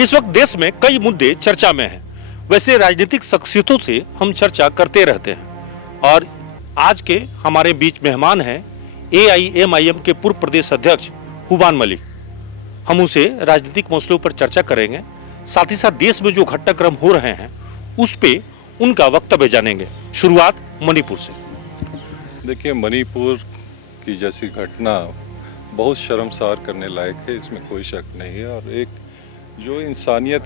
इस वक्त देश में कई मुद्दे चर्चा में हैं। वैसे राजनीतिक शख्सियतों से हम चर्चा करते रहते हैं और आज के हमारे बीच मेहमान हैं AIMIM के पूर्व प्रदेश अध्यक्ष हुबान मलिक। हम उनसे राजनीतिक मसलों पर चर्चा करेंगे, साथ ही साथ देश में जो घटनाक्रम हो रहे हैं उस पे उनका वक्तव्य जानेंगे। शुरुआत मणिपुर से। देखिए, मणिपुर की जैसी घटना बहुत शर्मसार करने लायक है, इसमें कोई शक नहीं है। और एक जो इंसानियत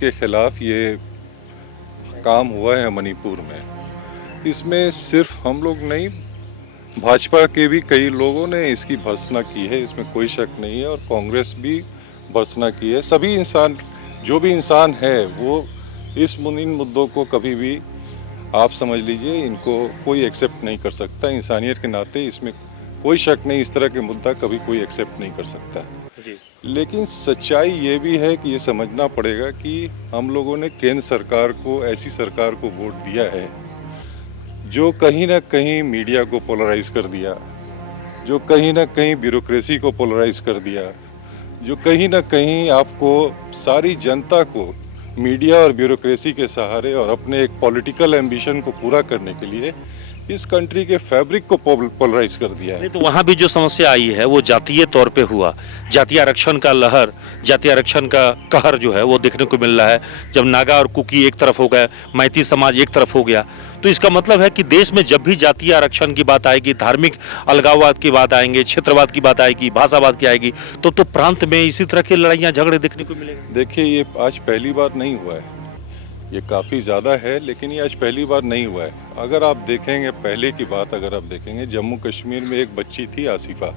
के खिलाफ ये काम हुआ है मणिपुर में, इसमें सिर्फ हम लोग नहीं, भाजपा के भी कई लोगों ने इसकी भर्त्सना की है, इसमें कोई शक नहीं है। और कांग्रेस भी भर्त्सना की है। सभी इंसान, जो भी इंसान है, वो इन मुद्दों को कभी भी आप समझ लीजिए, इनको कोई एक्सेप्ट नहीं कर सकता। इंसानियत के नाते इसमें कोई शक नहीं, इस तरह के मुद्दा कभी कोई एक्सेप्ट नहीं कर सकता। लेकिन सच्चाई ये भी है कि ये समझना पड़ेगा कि हम लोगों ने केंद्र सरकार को, ऐसी सरकार को वोट दिया है जो कहीं ना कहीं मीडिया को पोलराइज कर दिया, जो कहीं ना कहीं ब्यूरोक्रेसी को पोलराइज कर दिया, जो कहीं ना कहीं आपको सारी जनता को मीडिया और ब्यूरोक्रेसी के सहारे और अपने एक पॉलिटिकल एम्बिशन को पूरा करने के लिए इस कंट्री के फैब्रिक को पोलराइज कर दिया है। नहीं तो वहाँ भी जो समस्या आई है वो जातीय तौर पे हुआ। जातीय आरक्षण का लहर, जातीय आरक्षण का कहर जो है वो देखने को मिल रहा है। जब नागा और कुकी एक तरफ हो गए, मैती समाज एक तरफ हो गया, तो इसका मतलब है कि देश में जब भी जातीय आरक्षण की बात आएगी, धार्मिक अलगाववाद की बात आएंगे, क्षेत्रवाद की बात आएगी, भाषावाद की आएगी, तो प्रांत में इसी तरह की लड़ाइयाँ झगड़े देखने को मिलेंगे। देखिए, ये आज पहली बार नहीं हुआ है, ये काफ़ी ज़्यादा है, लेकिन ये आज पहली बार नहीं हुआ है। अगर आप देखेंगे, पहले की बात अगर आप देखेंगे, जम्मू कश्मीर में एक बच्ची थी आसिफा,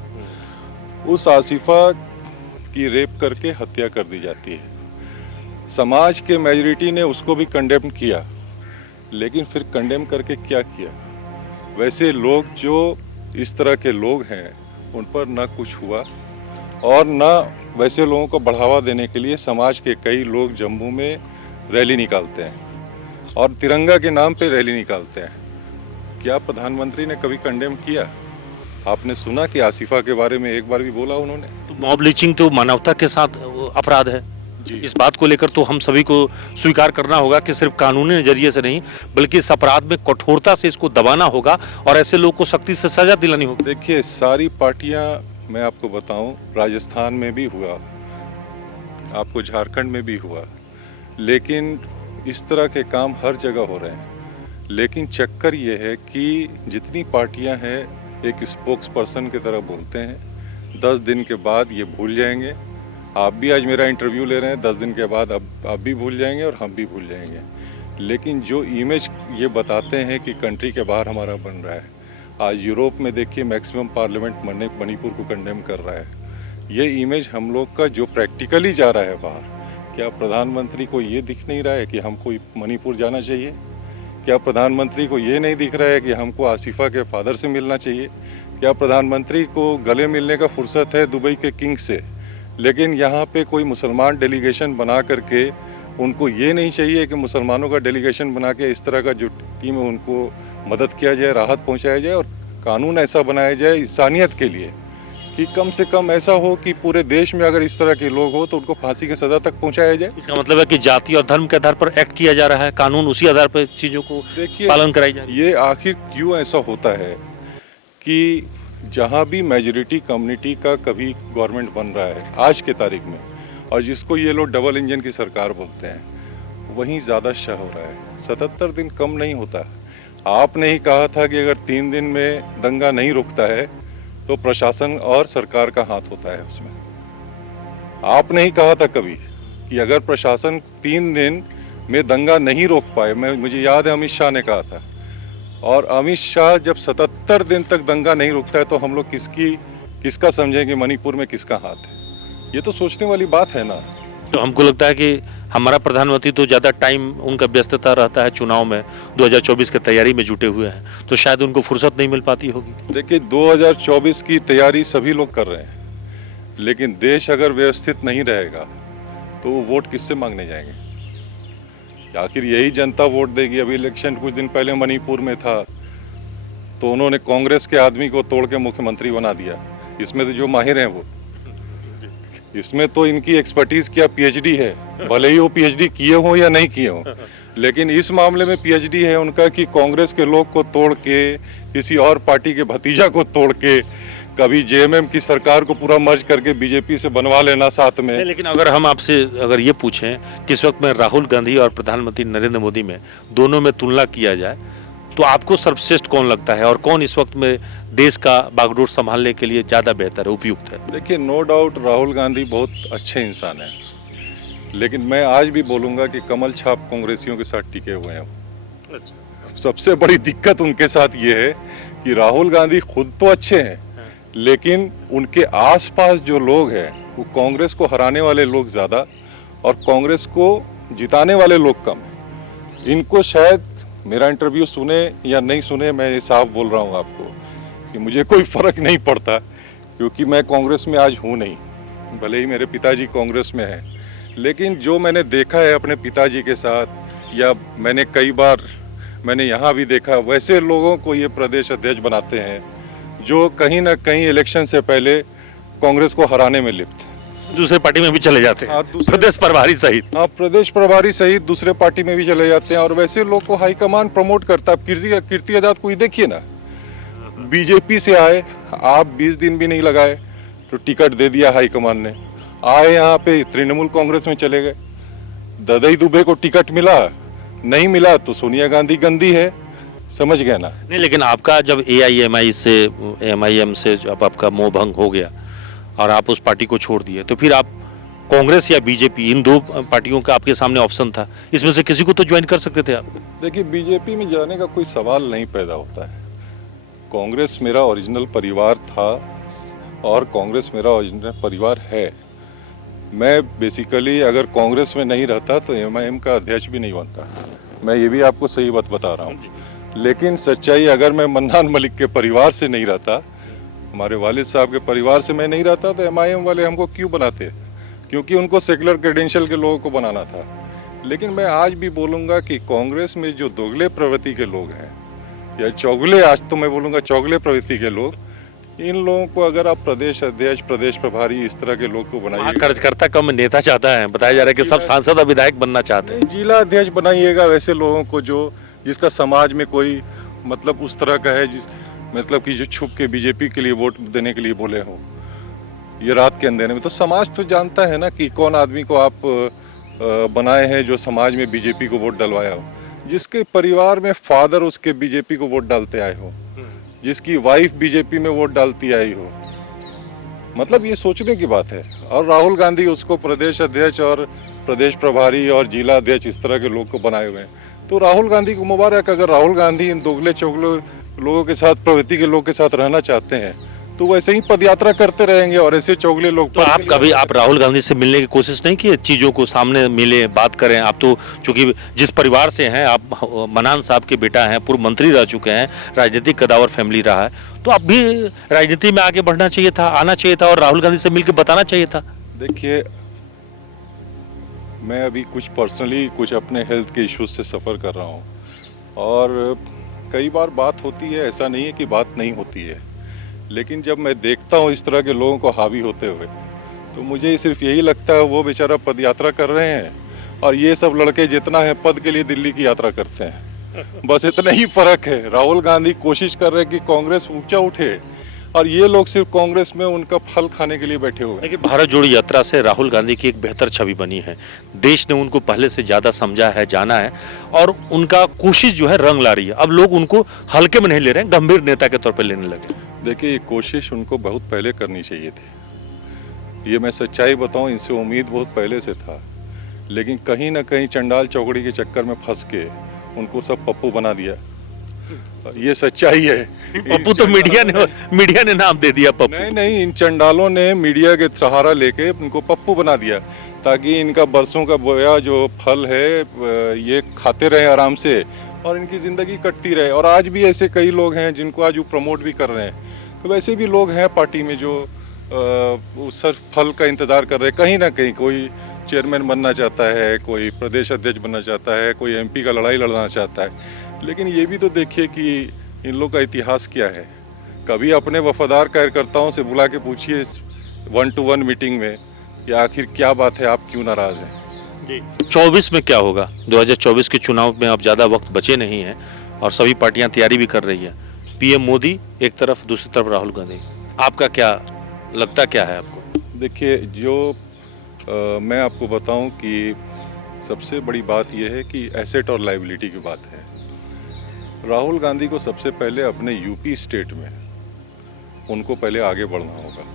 उस आसिफा की रेप करके हत्या कर दी जाती है। समाज के मेजॉरिटी ने उसको भी कंडेम किया, लेकिन फिर कंडेम करके क्या किया? वैसे लोग जो इस तरह के लोग हैं उन पर ना कुछ हुआ, और ना वैसे लोगों को बढ़ावा देने के लिए समाज के कई लोग जम्मू में रैली निकालते हैं और तिरंगा के नाम पे रैली निकालते हैं। क्या प्रधानमंत्री ने कभी कंडेम किया? आपने सुना कि आसिफा के बारे में एक बार भी बोला उन्होंने? तो मॉब लिंचिंग तो मानवता के साथ अपराध है जी। इस बात को लेकर तो हम सभी को स्वीकार करना होगा कि सिर्फ कानूनी नजरिए से नहीं, बल्कि इस अपराध में कठोरता से इसको दबाना होगा और ऐसे लोग को सख्ती से सजा दिलानी होगी। देखिए, सारी पार्टियां, मैं आपको बताऊं, राजस्थान में भी हुआ, आपको झारखंड में भी हुआ, लेकिन इस तरह के काम हर जगह हो रहे हैं। लेकिन चक्कर ये है कि जितनी पार्टियां हैं, एक स्पोक्स पर्सन की तरह बोलते हैं, 10 दिन के बाद ये भूल जाएंगे। आप भी आज मेरा इंटरव्यू ले रहे हैं, 10 दिन के बाद अब आप भी भूल जाएंगे और हम भी भूल जाएंगे। लेकिन जो इमेज ये बताते हैं कि कंट्री के बाहर हमारा बन रहा है, आज यूरोप में देखिए मैक्सिमम पार्लियामेंट मणिपुर को कंडेम कर रहा है। ये इमेज हम लोग का जो प्रैक्टिकली जा रहा है बाहर, क्या प्रधानमंत्री को ये दिख नहीं रहा है कि हमको मणिपुर जाना चाहिए? क्या प्रधानमंत्री को ये नहीं दिख रहा है कि हमको आसिफा के फादर से मिलना चाहिए? क्या प्रधानमंत्री को गले मिलने का फुर्सत है दुबई के किंग से, लेकिन यहाँ पे कोई मुसलमान डेलीगेशन बना करके उनको ये नहीं चाहिए कि मुसलमानों का डेलीगेशन बना के इस तरह का जो टीम है उनको मदद किया जाए, राहत पहुँचाया जाए और कानून ऐसा बनाया जाए इंसानियत के लिए कि कम से कम ऐसा हो कि पूरे देश में अगर इस तरह के लोग हो तो उनको फांसी की सजा तक पहुंचाया जाए। इसका मतलब है कि जाति और धर्म के आधार पर एक्ट किया जा रहा है, कानून उसी आधार पर चीजों को पालन कराई जा रही है। ये आखिर क्यों ऐसा होता है कि जहां भी मेजॉरिटी कम्युनिटी का कभी गवर्नमेंट बन रहा है आज के तारीख में, और जिसको ये लोग डबल इंजन की सरकार बोलते हैं, वहीं ज़्यादा शह हो रहा है। 77 दिन कम नहीं होता। आपने ही कहा था कि अगर 3 दिन में दंगा नहीं रुकता है तो प्रशासन और सरकार का हाथ होता है उसमें। आपने ही कहा था कभी कि अगर प्रशासन 3 दिन में दंगा नहीं रोक पाए, मुझे याद है अमित शाह ने कहा था, और अमित शाह जब 77 दिन तक दंगा नहीं रुकता है तो हम लोग किसका समझेंगे मणिपुर में किसका हाथ है? ये तो सोचने वाली बात है ना। तो हमको लगता है कि हमारा प्रधानमंत्री तो ज़्यादा टाइम उनका व्यस्तता रहता है चुनाव में, 2024 की तैयारी में जुटे हुए हैं, तो शायद उनको फुर्सत नहीं मिल पाती होगी। देखिए, 2024 की तैयारी सभी लोग कर रहे हैं, लेकिन देश अगर व्यवस्थित नहीं रहेगा तो वो वोट किससे मांगने जाएंगे? आखिर यही जनता वोट देगी। अभी इलेक्शन कुछ दिन पहले मणिपुर में था तो उन्होंने कांग्रेस के आदमी को तोड़ के मुख्यमंत्री बना दिया। इसमें तो जो माहिर हैं वो इसमें तो इनकी एक्सपर्टीज क्या पीएचडी है, भले ही वो पीएचडी किए हो या नहीं किए हो, लेकिन इस मामले में पीएचडी है उनका कि कांग्रेस के लोग को तोड़ के, किसी और पार्टी के भतीजा को तोड़ के, कभी जेएमएम की सरकार को पूरा मर्ज करके बीजेपी से बनवा लेना साथ में। लेकिन अगर हम आपसे अगर ये पूछें कि इस वक्त में राहुल गांधी और प्रधानमंत्री नरेंद्र मोदी में दोनों में तुलना किया जाए तो आपको सर्वश्रेष्ठ कौन लगता है और कौन इस वक्त में देश का बागडोर संभालने के लिए ज़्यादा बेहतर है, उपयुक्त है? देखिए, नो डाउट राहुल गांधी बहुत अच्छे इंसान हैं, लेकिन मैं आज भी बोलूँगा कि कमल छाप कांग्रेसियों के साथ टिके हुए हैं। सबसे बड़ी दिक्कत उनके साथ ये है कि राहुल गांधी खुद तो अच्छे हैं, लेकिन उनके आसपास जो लोग हैं वो कांग्रेस को हराने वाले लोग ज़्यादा और कांग्रेस को जिताने वाले लोग कम हैं। इनको शायद मेरा इंटरव्यू सुने या नहीं सुने, मैं ये साफ बोल रहा हूँ आपको कि मुझे कोई फ़र्क नहीं पड़ता, क्योंकि मैं कांग्रेस में आज हूँ नहीं, भले ही मेरे पिताजी कांग्रेस में हैं, लेकिन जो मैंने देखा है अपने पिताजी के साथ या मैंने कई बार यहाँ भी देखा, वैसे लोगों को ये प्रदेश अध्यक्ष बनाते हैं जो कहीं ना कहीं इलेक्शन से पहले कांग्रेस को हराने में लिप्त है। दूसरे पार्टी में भी चले जाते हैं, प्रदेश प्रभारी सहित। हाँ, प्रदेश प्रभारी सहित दूसरे पार्टी में भी चले जाते हैं और वैसे लोग को हाईकमान प्रमोट करता है। कीर्ति आजाद को ही देखिए ना, बीजेपी से आए, आप 20 दिन भी नहीं लगाए तो टिकट दे दिया हाईकमान ने, आए यहाँ पे तृणमूल कांग्रेस में चले गए। ददई दुबे को टिकट मिला, नहीं मिला तो सोनिया गांधी गंदी है, समझ गए ना? नहीं, लेकिन आपका जब एमआईएम से जब आपका मोह भंग हो गया और आप उस पार्टी को छोड़ दिए तो फिर आप कांग्रेस या बीजेपी, इन दो पार्टियों का आपके सामने ऑप्शन था, इसमें से किसी को तो ज्वाइन कर सकते थे आप। देखिए, बीजेपी में जाने का कोई सवाल नहीं पैदा होता है। कांग्रेस मेरा ओरिजिनल परिवार था और कांग्रेस मेरा ओरिजिनल परिवार है। मैं बेसिकली अगर कांग्रेस में नहीं रहता तो एमआईएम का अध्यक्ष भी नहीं बनता, मैं ये भी आपको सही बात बता रहा हूँ। लेकिन सच्चाई, अगर मैं मन्नान मलिक के परिवार से नहीं रहता, हमारे वालिद साहब के परिवार से मैं नहीं रहता, तो एमआईएम वाले हमको क्यों बनाते? क्योंकि उनको सेकुलर क्रेडेंशियल के लोगों को बनाना था। लेकिन मैं आज भी बोलूँगा कि कांग्रेस में जो दोगले प्रवृत्ति के लोग हैं या चौगले, आज तो मैं बोलूँगा चौगले प्रवृत्ति के लोग, इन लोगों को अगर आप प्रदेश अध्यक्ष, प्रदेश प्रभारी, इस तरह के लोग को बनाइए। कार्यकर्ता कम नेता चाहता है, बताया जा रहा है कि सब सांसद और विधायक बनना चाहते हैं। जिला अध्यक्ष बनाइएगा वैसे लोगों को जो जिसका समाज में कोई मतलब उस तरह का है, जिस मतलब कि जो छुप के बीजेपी के लिए वोट देने के लिए बोले हो ये रात के अंधेरे में, तो समाज तो जानता है ना कि कौन आदमी को आप बनाए हैं जो समाज में बीजेपी को वोट डलवाया हो, जिसके परिवार में फादर उसके बीजेपी को वोट डालते आए हो, जिसकी वाइफ बीजेपी में वोट डालती आई हो, मतलब ये सोचने की बात है। और राहुल गांधी उसको प्रदेश अध्यक्ष और प्रदेश प्रभारी और जिला अध्यक्ष इस तरह के लोग को बनाए हुए हैं, तो राहुल गांधी को मुबारक। अगर राहुल गांधी इन दोगले चोगले लोगों के साथ, प्रवृत्ति के लोग के साथ रहना चाहते हैं तो वैसे ही पदयात्रा करते रहेंगे और ऐसे चोगले लोग। तो आप कभी आप राहुल गांधी से मिलने की कोशिश नहीं की, चीज़ों को सामने मिले, बात करें? आप तो चूंकि जिस परिवार से हैं, आप मन्नान साहब के बेटा हैं, पूर्व मंत्री रह चुके हैं, राजनीतिक कदावर फैमिली रहा है, तो आप भी राजनीति में आगे बढ़ना चाहिए था, आना चाहिए था और राहुल गांधी से मिलकर बताना चाहिए था। देखिए, मैं अभी कुछ पर्सनली कुछ अपने हेल्थ के इश्यूज से सफ़र कर रहा हूँ और कई बार बात होती है, ऐसा नहीं है कि बात नहीं होती है, लेकिन जब मैं देखता हूँ इस तरह के लोगों को हावी होते हुए तो मुझे सिर्फ यही लगता है वो बेचारा पद यात्रा कर रहे हैं और ये सब लड़के जितना है पद के लिए दिल्ली की यात्रा करते हैं, बस इतना ही फ़र्क है। राहुल गांधी कोशिश कर रहे हैं कि कांग्रेस ऊंचा उठे और ये लोग सिर्फ कांग्रेस में उनका फल खाने के लिए बैठे हुए हैं। लेकिन भारत जोड़ो यात्रा से राहुल गांधी की एक बेहतर छवि बनी है, देश ने उनको पहले से ज़्यादा समझा है, जाना है और उनका कोशिश जो है रंग ला रही है। अब लोग उनको हल्के में नहीं ले रहे हैं, गंभीर नेता के तौर पर लेने लगे। देखिए, ये कोशिश उनको बहुत पहले करनी चाहिए थी, ये मैं सच्चाई बताऊं, इनसे उम्मीद बहुत पहले से था, लेकिन कहीं ना कहीं चंडाल चौकड़ी के चक्कर में फंस के उनको सब पप्पू बना दिया, ये सच्चाई है। पप्पू तो मीडिया ने नाम दे दिया पप्पू। नहीं, इन चंडालों ने मीडिया के सहारा लेके उनको पप्पू बना दिया ताकि इनका बरसों का बोया जो फल है ये खाते रहे आराम से और इनकी ज़िंदगी कटती रहे। और आज भी ऐसे कई लोग हैं जिनको आज वो प्रमोट भी कर रहे हैं, तो वैसे भी लोग हैं पार्टी में जो सिर्फ फल का इंतज़ार कर रहे हैं। कहीं ना कहीं कोई चेयरमैन बनना चाहता है, कोई प्रदेश अध्यक्ष बनना चाहता है, कोई एमपी का लड़ाई लड़ना चाहता है, लेकिन ये भी तो देखिए कि इन लोग का इतिहास क्या है। कभी अपने वफादार कार्यकर्ताओं से बुला के पूछिए 1-to-1 मीटिंग में या आखिर क्या बात है, आप क्यों नाराज हैं? 24 में क्या होगा? 2024 के चुनाव में अब ज़्यादा वक्त बचे नहीं है और सभी पार्टियां तैयारी भी कर रही है। पीएम मोदी एक तरफ, दूसरी तरफ राहुल गांधी। आपका क्या लगता, क्या है आपको? देखिए, जो मैं आपको बताऊं कि सबसे बड़ी बात यह है कि एसेट और लायबिलिटी की बात है। राहुल गांधी को सबसे पहले अपने यूपी स्टेट में उनको पहले आगे बढ़ना होगा।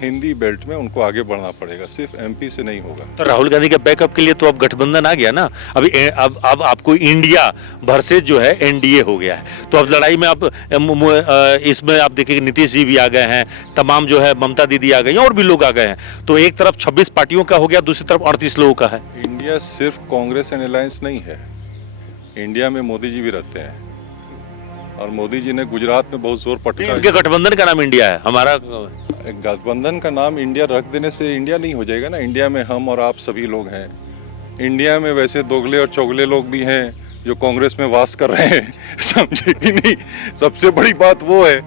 हिंदी बेल्ट में उनको आगे बढ़ना पड़ेगा, सिर्फ एमपी से नहीं होगा। तो राहुल गांधी के बैकअप के लिए तो अब गठबंधन आ गया ना। अब आपको इंडिया वर्सेस जो है एनडीए हो गया है। तो अब लड़ाई में आप इसमें आप देखिए नीतीश जी भी आ गए हैं, तमाम जो है ममता दीदी आ गई हैं और भी लोग आ गए हैं। तो एक तरफ 26 पार्टियों का हो गया, दूसरी तरफ 38 लोगों का है। इंडिया सिर्फ कांग्रेस एंड अलायंस नहीं है, इंडिया में मोदी जी भी रहते हैं और मोदी जी ने गुजरात में बहुत जोर पटका। इनके गठबंधन का नाम इंडिया है, हमारा गठबंधन का नाम इंडिया रख देने से इंडिया नहीं हो जाएगा ना। इंडिया में हम और आप सभी लोग हैं। इंडिया में वैसे दोगले और चौगले लोग भी हैं जो कांग्रेस में वास कर रहे हैं, समझे कि नहीं? सबसे बड़ी बात वो है।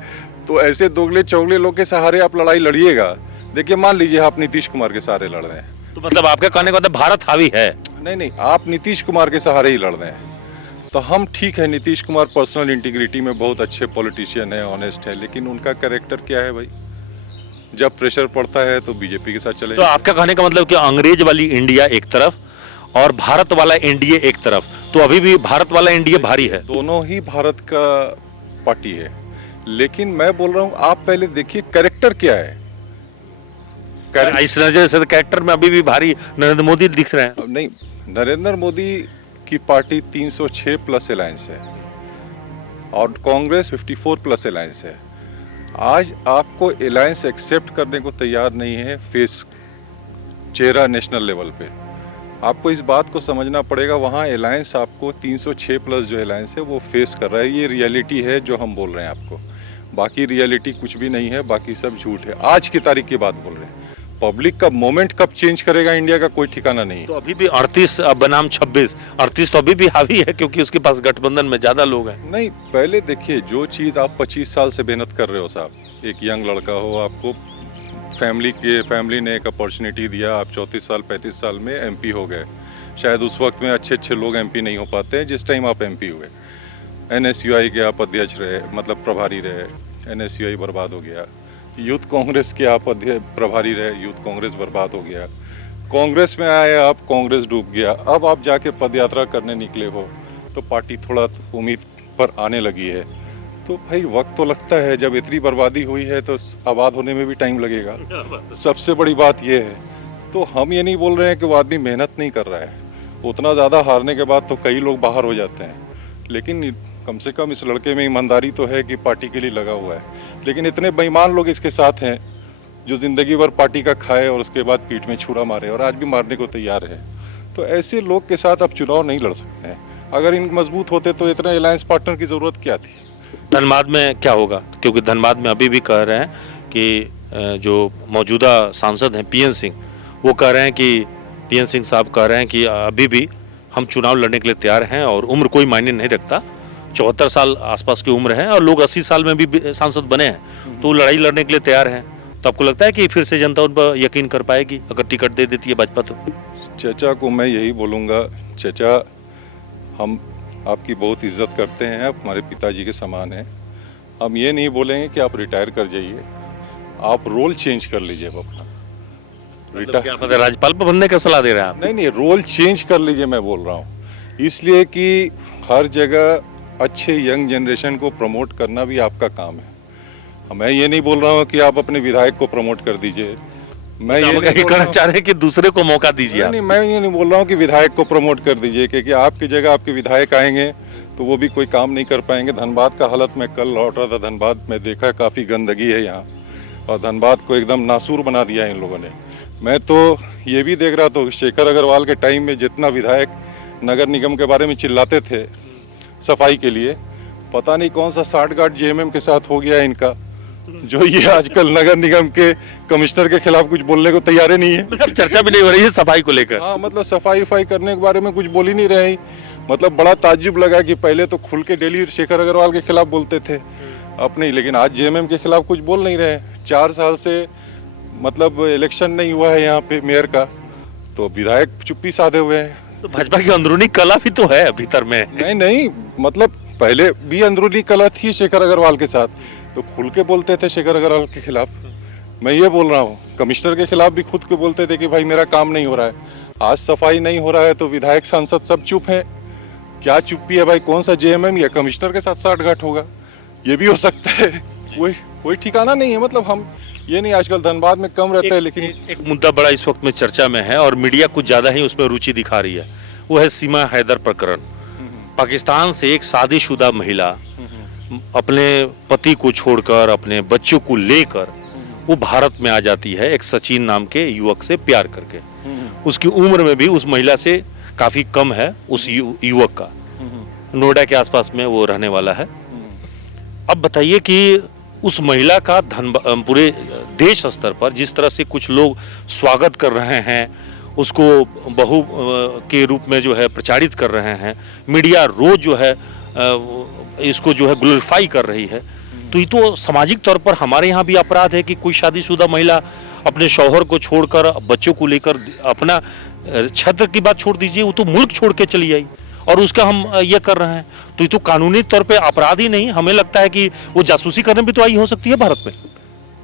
तो ऐसे दोगले चौगले लोग के सहारे आप लड़ाई लड़िएगा। देखिए, मान लीजिए आप नीतीश कुमार के सहारे लड़ रहे हैं, तो मतलब आपका कहने का मतलब भारत हावी है? नहीं, आप नीतीश कुमार के सहारे ही लड़ रहे हैं। तो हम ठीक है, नीतीश कुमार पर्सनल इंटीग्रिटी में बहुत अच्छे पॉलिटिशियन है, ऑनेस्ट है, लेकिन उनका कैरेक्टर क्या है भाई? जब प्रेशर पड़ता है तो बीजेपी के साथ चले। तो आपका कहने का मतलब कि अंग्रेज वाली इंडिया एक तरफ और भारत वाला एनडीए एक तरफ, तो अभी भी भारत वाला एनडीए भारी है। दोनों ही भारत का पार्टी है, लेकिन मैं बोल रहा हूं आप पहले देखिए कैरेक्टर क्या है। इस नजर से कैरेक्टर में अभी भी भारी नरेंद्र मोदी दिख रहे हैं। नहीं, नरेंद्र मोदी की पार्टी 306 प्लस अलायंस है और कांग्रेस 54 प्लस अलायंस है। आज आपको अलायंस एक्सेप्ट करने को तैयार नहीं है फेस चेहरा नेशनल लेवल पे। आपको इस बात को समझना पड़ेगा, वहाँ अलायंस आपको 306 प्लस जो अलायंस है वो फेस कर रहा है। ये रियलिटी है जो हम बोल रहे हैं आपको, बाकी रियलिटी कुछ भी नहीं है, बाकी सब झूठ है। आज की तारीख की बात बोल रहे हैं। पब्लिक का मोमेंट कब चेंज करेगा इंडिया का कोई ठिकाना नहीं। तो अभी भी 38 बनाम 26, 38 तो अभी भी हावी है क्योंकि उसके पास गठबंधन में ज्यादा लोग हैं। नहीं, पहले देखिए, जो चीज़ आप 25 साल से मेहनत कर रहे हो साहब, एक यंग लड़का हो, आपको फैमिली ने एक अपॉर्चुनिटी दिया, आप 34 साल 35 साल में एमपी हो गए। शायद उस वक्त में अच्छे लोग एमपी नहीं हो पाते हैं जिस टाइम आप एमपी हुए। एनएसयूआई के आप अध्यक्ष रहे, मतलब प्रभारी रहे, एनएसयूआई बर्बाद हो गया। यूथ कांग्रेस के आप प्रभारी रहे, यूथ कांग्रेस बर्बाद हो गया। कांग्रेस में आए आप, कांग्रेस डूब गया। अब आप जाके पदयात्रा करने निकले हो तो पार्टी थोड़ा उम्मीद पर आने लगी है। तो भाई वक्त तो लगता है, जब इतनी बर्बादी हुई है तो आबाद होने में भी टाइम लगेगा। सबसे बड़ी बात यह है। तो हम ये नहीं बोल रहे हैं कि वो आदमी मेहनत नहीं कर रहा है, उतना ज़्यादा हारने के बाद तो कई लोग बाहर हो जाते हैं, लेकिन कम से कम इस लड़के में ईमानदारी तो है कि पार्टी के लिए लगा हुआ है। लेकिन इतने बेईमान लोग इसके साथ हैं जो ज़िंदगी भर पार्टी का खाए और उसके बाद पीठ में छुरा मारे और आज भी मारने को तैयार है। तो ऐसे लोग के साथ आप चुनाव नहीं लड़ सकते हैं। अगर इन मजबूत होते तो इतना अलायंस पार्टनर की ज़रूरत क्या थी? धनबाद में क्या होगा? क्योंकि धनबाद में अभी भी कह रहे हैं कि जो मौजूदा सांसद हैं पीएन सिंह, वो कह रहे हैं कि पीएन सिंह साहब कह रहे हैं कि अभी भी हम चुनाव लड़ने के लिए तैयार हैं और उम्र कोई मायने नहीं रखता। 74 साल आसपास की उम्र है और लोग 80 साल में भी सांसद बने हैं, तो लड़ाई लड़ने के लिए तैयार हैं। तो आपको लगता है कि फिर से जनता उन पर यकीन कर पाएगी अगर टिकट दे देती है भाजपा? तो चचा को मैं यही बोलूँगा, चचा हम आपकी बहुत इज्जत करते हैं, आप हमारे पिताजी के समान हैं। हम ये नहीं बोलेंगे कि आप रिटायर कर जाइए, आप रोल चेंज कर लीजिए अपना। मतलब राज्यपाल पर बनने का सलाह दे रहे हैं आप? नहीं, रोल चेंज कर लीजिए, मैं बोल रहा हूँ। इसलिए कि हर जगह अच्छे यंग जनरेशन को प्रमोट करना भी आपका काम है। मैं ये नहीं बोल रहा हूँ कि आप अपने विधायक को प्रमोट कर दीजिए। मैं ये नहीं कहना चाह रहे हैं कि दूसरे को मौका दीजिए। नहीं, मैं ये नहीं बोल रहा हूँ कि विधायक को प्रमोट कर दीजिए, क्योंकि आपकी जगह आपके विधायक आएंगे तो वो भी कोई काम नहीं कर पाएंगे। धनबाद का हालत, मैं कल लौट रहा था धनबाद में, देखा काफ़ी गंदगी है यहाँ और धनबाद को एकदम नासूर बना दिया इन लोगों ने। मैं तो ये भी देख रहा था शेखर अग्रवाल के टाइम में जितना विधायक नगर निगम के बारे में चिल्लाते थे सफाई के लिए, पता नहीं कौन सा साठगांठ जेएमएम के साथ हो गया इनका, जो ये आजकल नगर निगम के कमिश्नर के खिलाफ कुछ बोलने को तैयार ही नहीं है। मतलब चर्चा भी नहीं हो रही है सफाई को लेकर। हाँ, मतलब सफाई करने के बारे में कुछ बोल ही नहीं रहे। मतलब बड़ा ताज्जुब लगा कि पहले तो खुल के डेली शेखर अग्रवाल के खिलाफ बोलते थे अपने, लेकिन आज जेएमएम के खिलाफ कुछ बोल नहीं रहे। 4 साल से मतलब इलेक्शन नहीं हुआ है यहाँ पे मेयर का, तो विधायक चुप्पी साधे हुए हैं। तो भाजपा की अंदरूनी कला भी तो है भीतर में। नहीं नहीं, मतलब पहले भी अंदरूनी कला थी शेखर अग्रवाल के साथ, तो खुल के बोलते थे शेखर अग्रवाल के खिलाफ। मैं ये बोल रहा हूँ, कमिश्नर के खिलाफ भी खुद के बोलते थे कि भाई मेरा काम नहीं हो रहा है। आज सफाई नहीं हो रहा है तो विधायक सांसद सब चुप हैं। क्या चुप्पी है भाई? कौन सा जेएमएम या कमिश्नर के साथ साठगांठ होगा? ये भी हो सकता है। वही ठिकाना नहीं है। मतलब हम ये नहीं, आजकल धनबाद में कम रहता है, लेकिन एक मुद्दा बड़ा इस वक्त में चर्चा में है और मीडिया कुछ ज्यादा ही उसमें रुचि दिखा रही है, वो है सीमा हैदर प्रकरण। पाकिस्तान से एक शादीशुदा महिला अपने पति को छोड़कर अपने बच्चों को लेकर वो भारत में आ जाती है एक सचिन नाम के युवक से प्यार करके। उसकी उम्र में भी उस महिला से काफी कम है उस युवक का। नोएडा के आसपास में वो रहने वाला है। अब बताइए कि उस महिला का पूरे देश स्तर पर जिस तरह से कुछ लोग स्वागत कर रहे हैं, उसको बहू के रूप में जो है प्रचारित कर रहे हैं, मीडिया रोज जो है इसको जो है ग्लोरीफाई कर रही है, तो ये तो सामाजिक तौर पर हमारे यहाँ भी अपराध है कि कोई शादीशुदा महिला अपने शौहर को छोड़कर बच्चों को लेकर, अपना क्षेत्र की बात छोड़ दीजिए, वो तो मुल्क छोड़ के चली आई और उसका हम ये कर रहे हैं, तो ये तो कानूनी तौर पे अपराध ही नहीं। हमें लगता है कि वो जासूसी करने भी तो आई हो सकती है भारत में।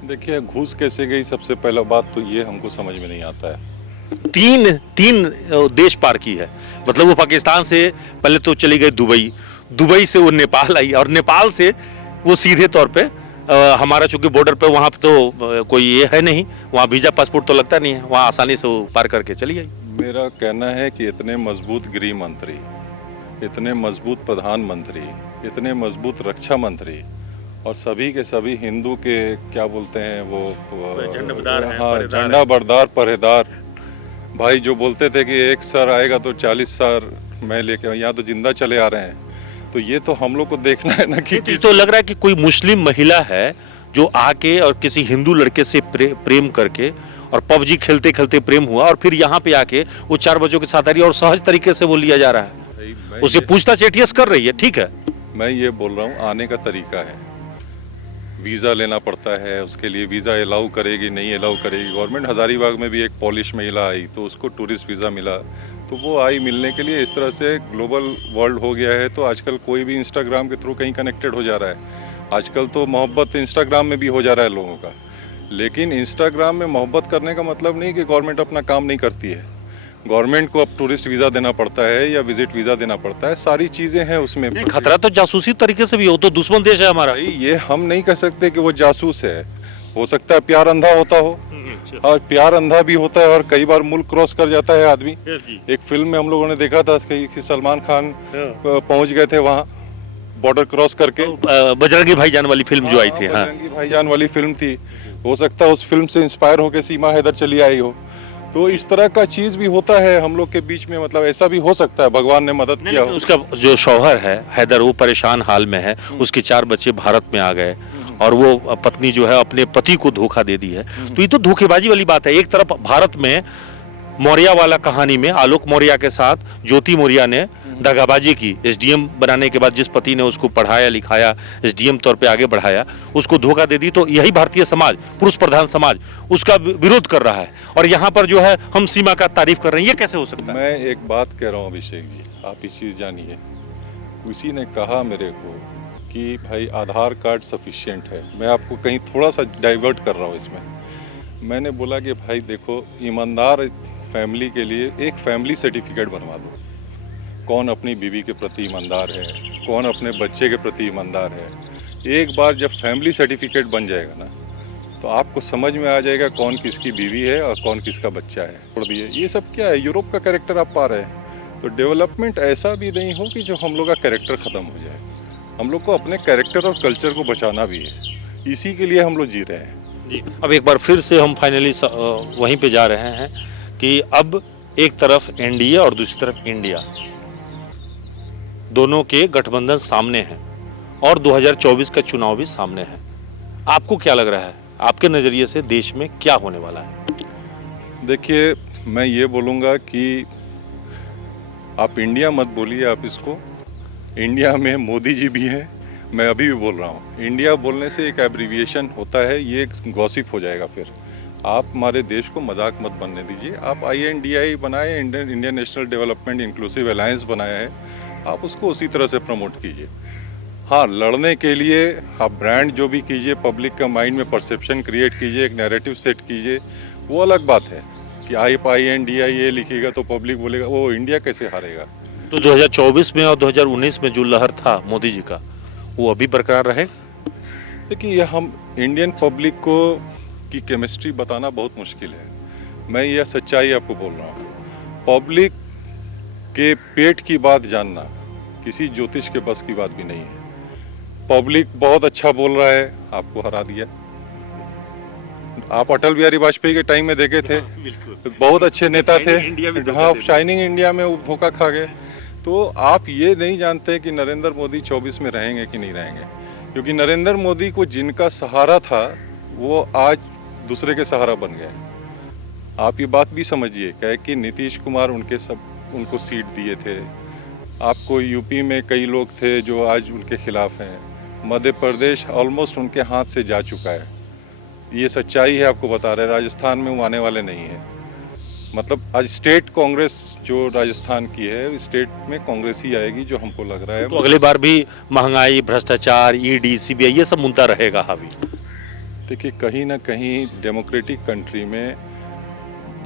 देखिए, घूस कैसे गई, सबसे पहला बात तो ये हमको समझ में नहीं आता है। तीन देश पार की है। मतलब वो पाकिस्तान से पहले तो चली गई दुबई से वो नेपाल आई और नेपाल से वो सीधे तौर पे हमारा चूंकि बॉर्डर पे वहाँ पे तो कोई ये है नहीं, वहाँ वीजा पासपोर्ट तो लगता नहीं है, वहाँ आसानी से वो पार करके चली आई। मेरा कहना है कि इतने मजबूत गृह मंत्री, इतने मजबूत प्रधानमंत्री, इतने मजबूत रक्षा मंत्री और सभी के सभी हिंदू के क्या बोलते हैं वो हाँ, झंडा बरदार पहरेदार भाई, जो बोलते थे कि एक सर आएगा तो 40 सर मैं लेके, यहाँ तो जिंदा चले आ रहे हैं। तो ये तो हम लोग को देखना है ना कि तो लग रहा है कि कोई मुस्लिम महिला है जो आके और किसी हिंदू लड़के से प्रेम करके और पबजी खेलते खेलते प्रेम हुआ और फिर यहाँ पे आके वो 4 बच्चों के साथ आ रही है और सहज तरीके से वो लिया जा रहा है। उसे पूछताछ एटीएस कर रही है, ठीक है। मैं ये बोल रहा हूँ, आने का तरीका है, वीज़ा लेना पड़ता है, उसके लिए वीज़ा अलाउ करेगी नहीं अलाउ करेगी। गवर्नमेंट हज़ारीबाग में भी एक पॉलिश महिला आई तो उसको टूरिस्ट वीज़ा मिला, तो वो आई मिलने के लिए। इस तरह से ग्लोबल वर्ल्ड हो गया है, तो आजकल कोई भी इंस्टाग्राम के थ्रू कहीं कनेक्टेड हो जा रहा है। आजकल तो मोहब्बत इंस्टाग्राम में भी हो जा रहा है लोगों का। लेकिन इंस्टाग्राम में मोहब्बत करने का मतलब नहीं कि गवर्नमेंट अपना काम नहीं करती है। गवर्नमेंट को अब टूरिस्ट वीज़ा देना पड़ता है या विजिट वीज़ा देना पड़ता है, सारी चीज़ें हैं उसमें। खतरा तो जासूसी तरीके से भी हो, तो दुश्मन देश है हमारा। ये हम नहीं कह सकते कि वो जासूस है, हो सकता है प्यार अंधा होता हो, और प्यार अंधा भी होता है और कई बार मुल्क क्रॉस कर जाता है आदमी। एक फिल्म में हम लोगों ने देखा था कि सलमान खान पहुंच गए थे वहाँ बॉर्डर क्रॉस करके। बजरंगी भाईजान वाली फिल्म जो आई थी, बजरंगी भाईजान वाली फिल्म थी, हो सकता है उस फिल्म से इंस्पायर होकर सीमा हैदर चली आई हो। तो इस तरह का चीज भी होता है हम लोग के बीच में, मतलब ऐसा भी हो सकता है, भगवान ने मदद किया हो। उसका जो शौहर है हैदर, वो परेशान हाल में है, उसके 4 बच्चे भारत में आ गए और वो पत्नी जो है अपने पति को धोखा दे दी है। तो ये तो धोखेबाजी वाली बात है। एक तरफ भारत में मौर्य वाला कहानी में आलोक मौर्य के साथ ज्योति मौर्य ने दगाबाजी की, एसडीएम बनाने के बाद जिस पति ने उसको पढ़ाया लिखाया, एसडीएम तौर पे आगे बढ़ाया, उसको धोखा दे दी। तो यही भारतीय समाज, पुरुष प्रधान समाज, उसका विरोध कर रहा है और यहाँ पर जो है हम सीमा का तारीफ कर रहे हैं। ये कैसे हो सकता है? मैं एक बात कह रहा हूँ अभिषेक जी, आप इस चीज़ जानिए। किसी ने कहा मेरे को कि भाई आधार कार्ड सफिशिएंट है। मैं आपको कहीं थोड़ा सा डाइवर्ट कर रहा हूँ इसमें। मैंने बोला कि भाई देखो, ईमानदार फैमिली के लिए एक फैमिली सर्टिफिकेट बनवा दो। कौन अपनी बीवी के प्रति ईमानदार है, कौन अपने बच्चे के प्रति ईमानदार है। एक बार जब फैमिली सर्टिफिकेट बन जाएगा ना, तो आपको समझ में आ जाएगा कौन किसकी बीवी है और कौन किसका बच्चा है। छोड़ दिए ये सब क्या है, यूरोप का कैरेक्टर आप पा रहे हैं। तो डेवलपमेंट ऐसा भी नहीं हो कि जो हम लोग का कैरेक्टर ख़त्म हो जाए। हम लोग को अपने कैरेक्टर और कल्चर को बचाना भी है, इसी के लिए हम लोग जी रहे हैं जी। अब एक बार फिर से हम फाइनली वहीं पे जा रहे हैं कि अब एक तरफ एनडीए और दूसरी तरफ इंडिया, दोनों के गठबंधन सामने हैं और 2024 का चुनाव भी सामने है। आपको क्या लग रहा है, आपके नज़रिए से देश में क्या होने वाला है? देखिए, मैं ये बोलूँगा कि आप इंडिया मत बोलिए, आप इसको इंडिया में मोदी जी भी हैं, मैं अभी भी बोल रहा हूँ। इंडिया बोलने से एक एब्रीविएशन होता है, ये एक गॉसिप हो जाएगा फिर। आप हमारे देश को मजाक मत बनने दीजिए। आप INDI बनाए, Indian national development inclusive alliance बनाया है, आप उसको उसी तरह से प्रमोट कीजिए। हाँ, लड़ने के लिए आप ब्रांड जो भी कीजिए, पब्लिक का माइंड में परसेप्शन क्रिएट कीजिए, एक नैरेटिव सेट कीजिए, वो अलग बात है कि आप INDI ये लिखिएगा तो पब्लिक बोलेगा वो इंडिया कैसे हारेगा। तो 2024 में और 2019 में जो लहर था मोदी जी का, वो अभी बरकरार रहेगा? देखिए, ये हम इंडियन पब्लिक को की केमिस्ट्री बताना बहुत मुश्किल है। मैं यह सच्चाई आपको बोल रहा हूँ। पब्लिक के पेट की बात जानना किसी ज्योतिष के बस की बात भी नहीं है। पब्लिक बहुत अच्छा बोल रहा है, आपको हरा दिया। आप अटल बिहारी वाजपेयी के टाइम में देखे थे, बहुत अच्छे नेता थे। हाँ, शाइनिंग इंडिया में वो धोखा खा गए। तो आप ये नहीं जानते कि नरेंद्र मोदी 24 में रहेंगे कि नहीं रहेंगे, क्योंकि नरेंद्र मोदी को जिनका सहारा था वो आज दूसरे के सहारा बन गए। आप ये बात भी समझिए क्या कि नीतीश कुमार उनको सीट दिए थे। आपको यूपी में कई लोग थे जो आज उनके खिलाफ हैं। मध्य प्रदेश ऑलमोस्ट उनके हाथ से जा चुका है। ये सच्चाई है, आपको बता रहे। राजस्थान में वो आने वाले नहीं है। मतलब आज स्टेट कांग्रेस जो राजस्थान की है, स्टेट में कांग्रेस ही आएगी, जो हमको लग रहा है। तो अगली बार भी महंगाई, भ्रष्टाचार, ED, CBI ये सब मुद्दा रहेगा हावी। देखिए, कहीं ना कहीं डेमोक्रेटिक कंट्री में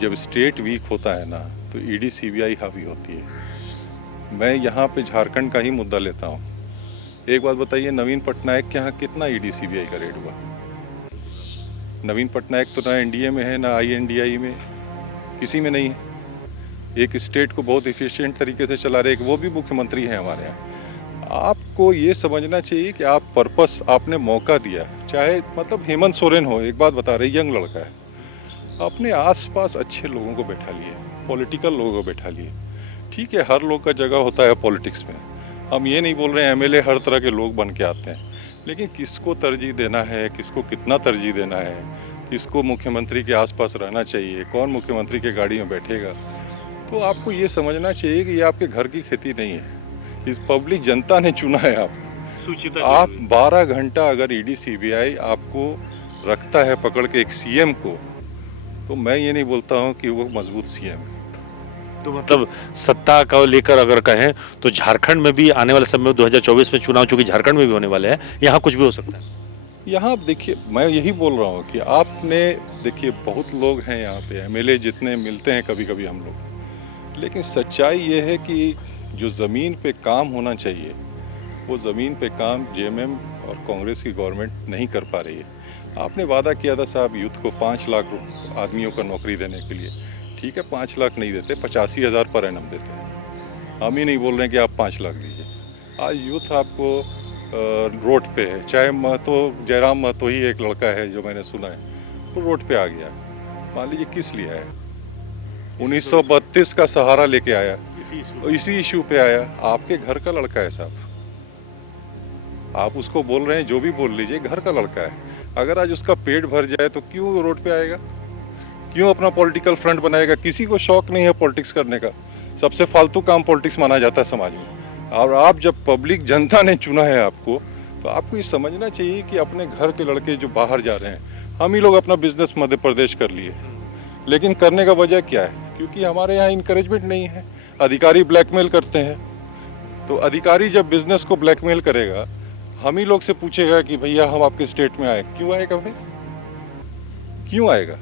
जब स्टेट वीक होता है ना, तो ED CBI हावी होती है। मैं यहाँ पे झारखंड का ही मुद्दा लेता हूँ। एक बात बताइए, नवीन पटनायक के यहाँ कितना ED CBI का रेड हुआ? नवीन पटनायक तो ना NDA में है, ना INDI में, किसी में नहीं है। एक स्टेट को बहुत एफिशिएंट तरीके से चला रहे, एक वो भी मुख्यमंत्री हैं हमारे यहाँ। आपको ये समझना चाहिए कि आप पर्पस, आपने मौका दिया, चाहे मतलब हेमंत सोरेन हो, एक बात बता रहे, यंग लड़का है, अपने आसपास अच्छे लोगों को बैठा लिए, पॉलिटिकल लोगों को बैठा लिए। ठीक है, हर लोग का जगह होता है पॉलिटिक्स में। हम ये नहीं बोल रहे हैं MLA हर तरह के लोग बन के आते हैं, लेकिन किसको तरजीह देना है, किसको कितना तरजीह देना है, किसको मुख्यमंत्री के आसपास रहना चाहिए, कौन मुख्यमंत्री के गाड़ी में बैठेगा, तो आपको ये समझना चाहिए कि ये आपके घर की खेती नहीं है। इस पब्लिक जनता ने चुना है आप 12 घंटा अगर ED CBI आपको रखता है पकड़ के एक CM को, तो मैं ये नहीं बोलता हूँ कि वो मजबूत CM है। तो मतलब सत्ता को लेकर अगर कहें तो झारखंड में भी आने वाले समय में 2024 में चुनाव, चूंकि झारखंड में भी होने वाले हैं, यहाँ कुछ भी हो सकता है। यहाँ देखिए, मैं यही बोल रहा हूँ कि आपने देखिए, बहुत लोग हैं यहाँ पे, MLA जितने मिलते हैं कभी कभी हम लोग, लेकिन सच्चाई ये है कि जो ज़मीन पे काम होना चाहिए, वो ज़मीन पे काम JMM और कांग्रेस की गवर्नमेंट नहीं कर पा रही है। आपने वादा किया था साहब यूथ को 5 लाख आदमियों को नौकरी देने के लिए। ठीक है, 5 लाख नहीं देते, 85,000 पर एनम देते हैं। हम ही नहीं बोल रहे हैं कि आप 5 लाख दीजिए। आज यूथ आपको रोड पे है, चाहे महतो, जयराम महतो ही एक लड़का है जो मैंने सुना है, वो रोड पे आ गया। मान लीजिए किस लिए आया? 1932 का सहारा लेके आया, इसी इशू पे आया। आपके घर का लड़का है साहब, आप उसको बोल रहे हैं जो भी बोल लीजिए, घर का लड़का है। अगर आज उसका पेट भर जाए तो क्यों वो रोड पे आएगा? क्यों अपना पॉलिटिकल फ्रंट बनाएगा? किसी को शौक नहीं है पॉलिटिक्स करने का। सबसे फालतू काम पॉलिटिक्स माना जाता है समाज में। और आप जब पब्लिक जनता ने चुना है आपको, तो आपको ये समझना चाहिए कि अपने घर के लड़के जो बाहर जा रहे हैं, हम ही लोग अपना बिजनेस मध्य प्रदेश कर लिए, लेकिन करने का वजह क्या है? क्योंकि हमारे यहाँ इनकरेजमेंट नहीं है, अधिकारी ब्लैकमेल करते हैं। तो अधिकारी जब बिजनेस को ब्लैकमेल करेगा, हम ही लोग से पूछेगा कि भैया हम आपके स्टेट में आए। क्यों आएगा भाई? क्यों आएगा?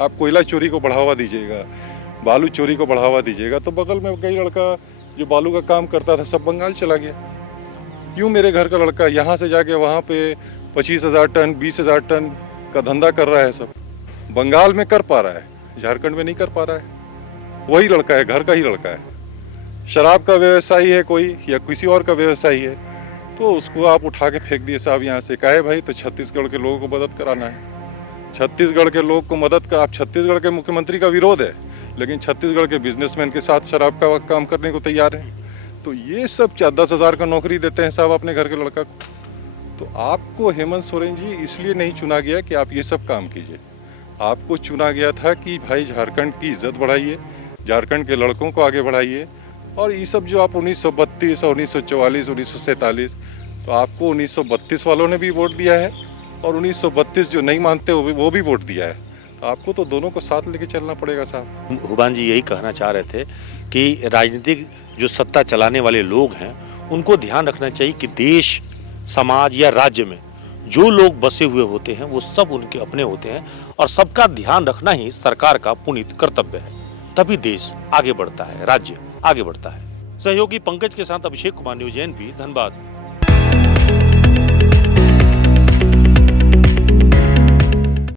आप कोयला चोरी को बढ़ावा दीजिएगा, बालू चोरी को बढ़ावा दीजिएगा, तो बगल में कई लड़का जो बालू का काम करता था सब बंगाल चला गया। क्यों मेरे घर का लड़का यहाँ से जाके वहाँ पे 25,000 टन 20,000 टन का धंधा कर रहा है? सब बंगाल में कर पा रहा है, झारखंड में नहीं कर पा रहा है। वही लड़का है, घर का ही लड़का है। शराब का व्यवसायी है कोई या किसी और का व्यवसायी है, तो उसको आप उठा के फेंक दिए साहब यहाँ से। काहे भाई? तो छत्तीसगढ़ के लोगों को मदद कराना है। छत्तीसगढ़ के लोग को मदद कर, आप छत्तीसगढ़ के मुख्यमंत्री का विरोध है, लेकिन छत्तीसगढ़ के बिजनेसमैन के साथ शराब का काम करने को तैयार हैं। तो ये सब 10,000 का नौकरी देते हैं साहब अपने घर के लड़का को। तो आपको हेमंत सोरेन जी इसलिए नहीं चुना गया कि आप ये सब काम कीजिए। आपको चुना गया था कि भाई झारखंड की इज्जत बढ़ाइए, झारखंड के लड़कों को आगे बढ़ाइए। और ये सब जो आप 1932 और 1944 1947, तो आपको 1932 वालों ने भी वोट दिया है, और 1932 जो नहीं मानते वो भी वोट दिया है। तो आपको तो दोनों को साथ लेके चलना पड़ेगा साहब। हुबान जी यही कहना चाह रहे थे कि राजनीतिक जो सत्ता चलाने वाले लोग हैं उनको ध्यान रखना चाहिए कि देश, समाज या राज्य में जो लोग बसे हुए होते हैं वो सब उनके अपने होते हैं और सबका ध्यान रखना ही सरकार का पुनीत कर्तव्य है। तभी देश आगे बढ़ता है, राज्य आगे बढ़ता है। सहयोगी पंकज के साथ अभिषेक कुमार, न्यूज़ एनपी, धनबाद।